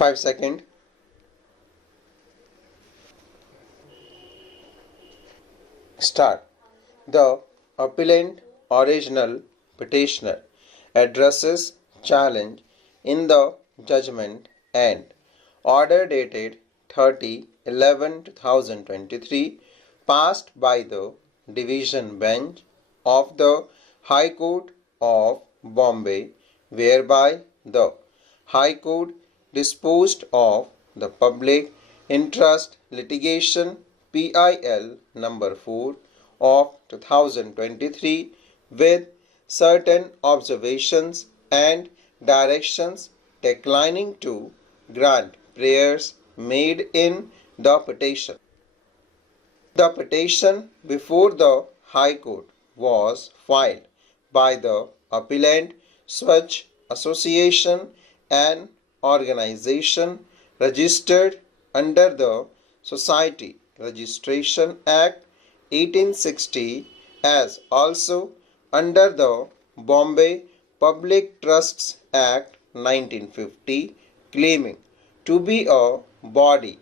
5 seconds. Start. The appellant original petitioner addresses challenge in the judgment and order dated 30/11/2023 passed by the Division Bench of the High Court of Bombay, whereby the High Court disposed of the public interest litigation PIL number 4 of 2023 with certain observations and directions declining to grant prayers made in the petition. The petition before the High Court was filed by the appellant Swachh Association, an organization registered under the Society Registration Act 1860 as also under the Bombay Public Trusts Act 1950, claiming to be a body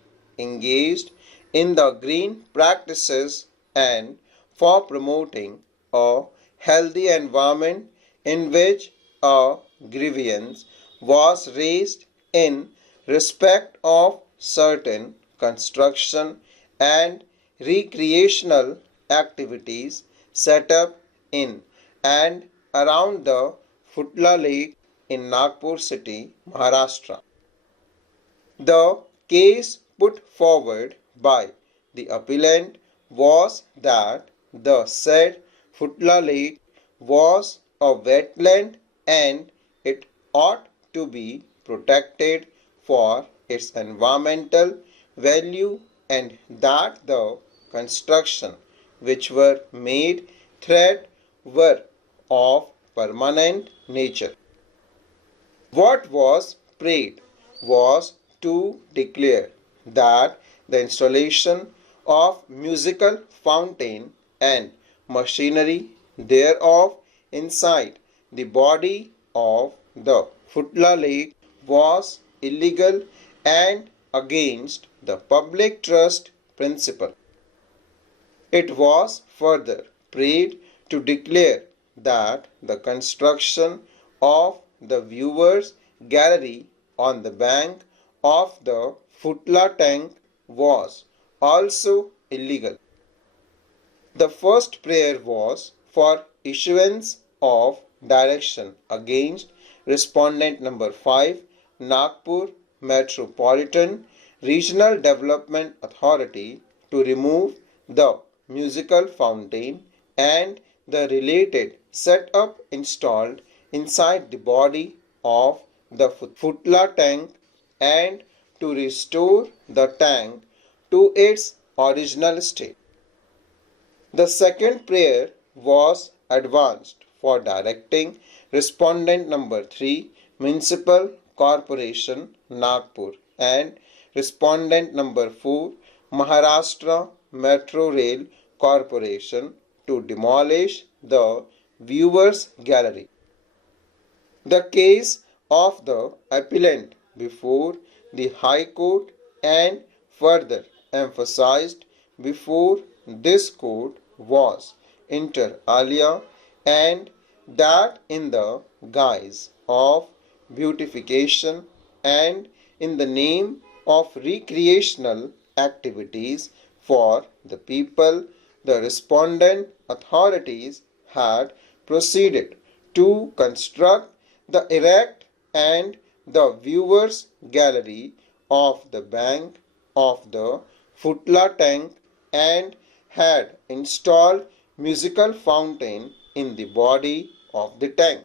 engaged in the green practices and for promoting a healthy environment, in which a grievance was raised in respect of certain construction and recreational activities set up in and around the Futla Lake in Nagpur city, Maharashtra. The case put forward by the appellant was that the said Futla Lake was a wetland and it ought to be protected for its environmental value, and that the construction which were made threat were of permanent nature. What was prayed was to declare that the installation of musical fountain and machinery thereof inside the body of the Futla Lake was illegal and against the public trust principle. It was further prayed to declare that the construction of the viewers' gallery on the bank of the Futla tank was also illegal. The first prayer was for issuance of direction against respondent number 5, Nagpur Metropolitan Regional Development Authority, to remove the musical fountain and the related setup installed inside the body of the Futla tank and to restore the tank to its original state. The second prayer was advanced for directing respondent number 3, Municipal Corporation, Nagpur, and respondent number 4, Maharashtra Metro Rail Corporation, to demolish the viewers' gallery. The case of the appellant before the High Court and further emphasized before this court was inter alia, and that in the guise of beautification and in the name of recreational activities for the people, the respondent authorities had proceeded to construct the erect and the viewers' gallery of the bank of the Futla tank and had installed musical fountain in the body of the tank.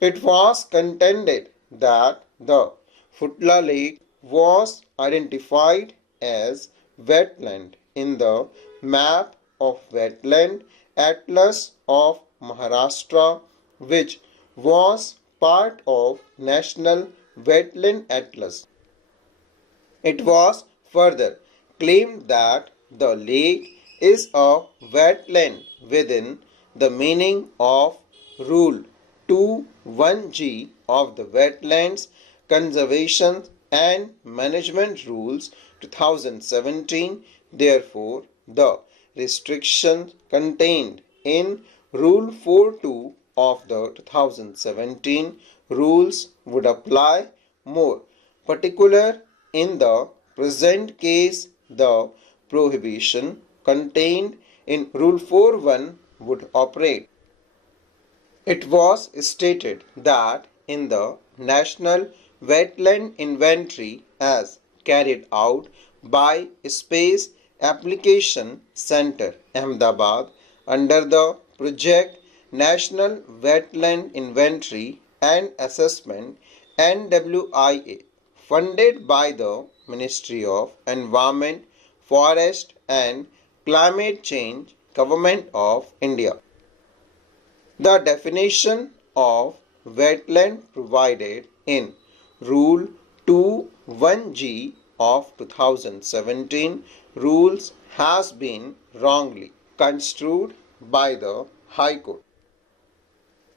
It was contended that the Futla Lake was identified as wetland in the map of Wetland Atlas of Maharashtra, which was part of National Wetland Atlas. It was further claimed that the lake is a wetland within the meaning of Rule 2(1)g of the Wetlands Conservation and Management Rules 2017. Therefore, the restrictions contained in Rule 4.2 of the 2017 rules would apply more. Particular in the present case, the prohibition contained in Rule 4.1 would operate. It was stated that in the National Wetland Inventory as carried out by Space Application Center, Ahmedabad, under the project National Wetland Inventory and Assessment NWIA, funded by the Ministry of Environment, Forest and Climate Change, Government of India. The definition of wetland provided in Rule 2.1g of 2017 rules has been wrongly construed by the High Court.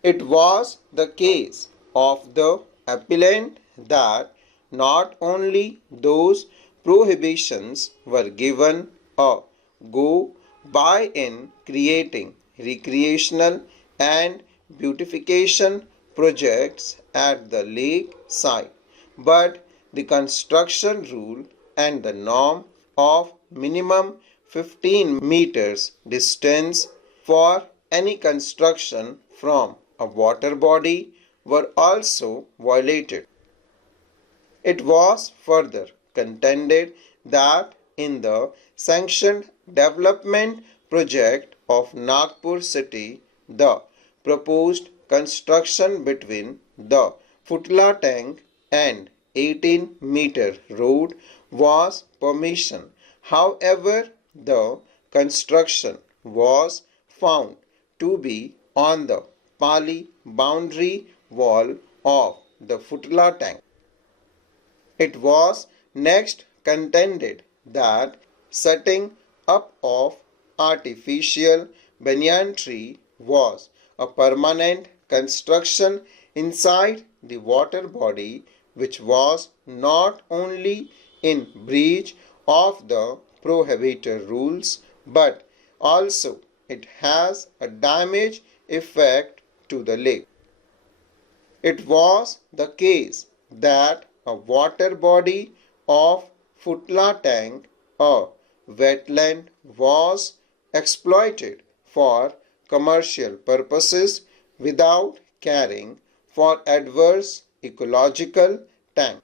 It was the case of the appellant that not only those prohibitions were given a go by in creating recreational and beautification projects at the lake site, but the construction rule and the norm of minimum 15 meters distance for any construction from a water body were also violated. It was further contended that in the sanctioned development project of Nagpur city, the proposed construction between the Futla tank and 18-meter road was permission. However, the construction was found to be on the Pali boundary wall of the Futla tank. It was next contended that setting up of artificial banyan tree was a permanent construction inside the water body, which was not only in breach of the prohibited rules, but also it has a damage effect to the lake. It was the case that a water body of Futla tank, a wetland, was exploited for commercial purposes without caring for adverse ecological tank.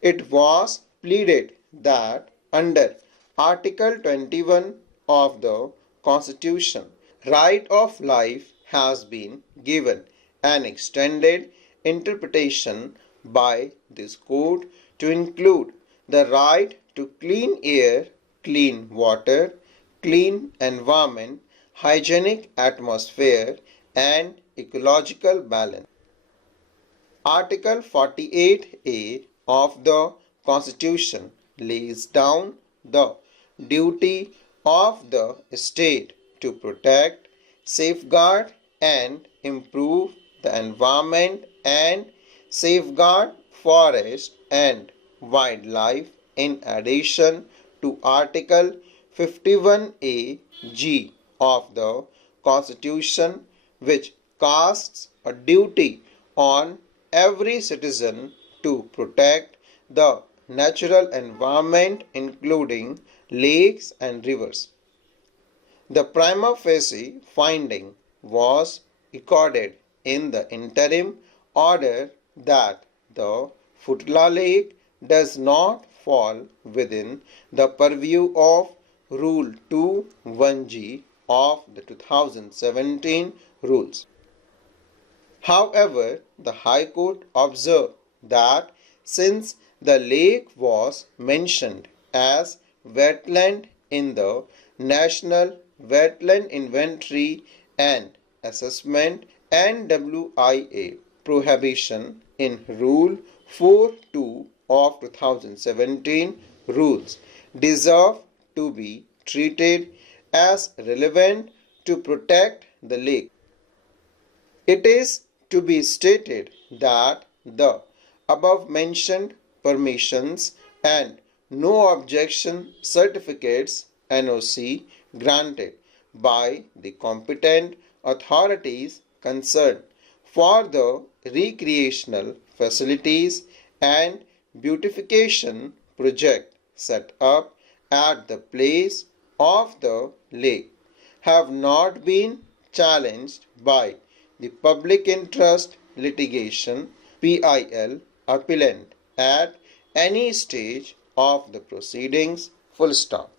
It was pleaded that under Article 21 of the Constitution, right of life has been given an extended interpretation by this court to include the right to clean air, clean water, clean environment, hygienic atmosphere, and ecological balance. Article 48A of the Constitution lays down the duty of the state to protect, safeguard, and improve the environment and safeguard forest and wildlife in addition to Article 51A(g) of the Constitution, which casts a duty on every citizen to protect the natural environment including lakes and rivers. The prima facie finding was recorded in the interim order that the Futla Lake does not fall within the purview of Rule 2.1g of the 2017 rules. However, the High Court observed that since the lake was mentioned as wetland in the National Wetland Inventory and Assessment NWIA prohibition in Rule 4.2 of 2017 rules deserve to be treated as relevant to protect the lake. It is to be stated that the above mentioned permissions and no objection certificates NOC granted by the competent authorities concerned for the recreational facilities and beautification project set up at the place of the lake have not been challenged by the public interest litigation PIL appellant at any stage of the proceedings. Full stop.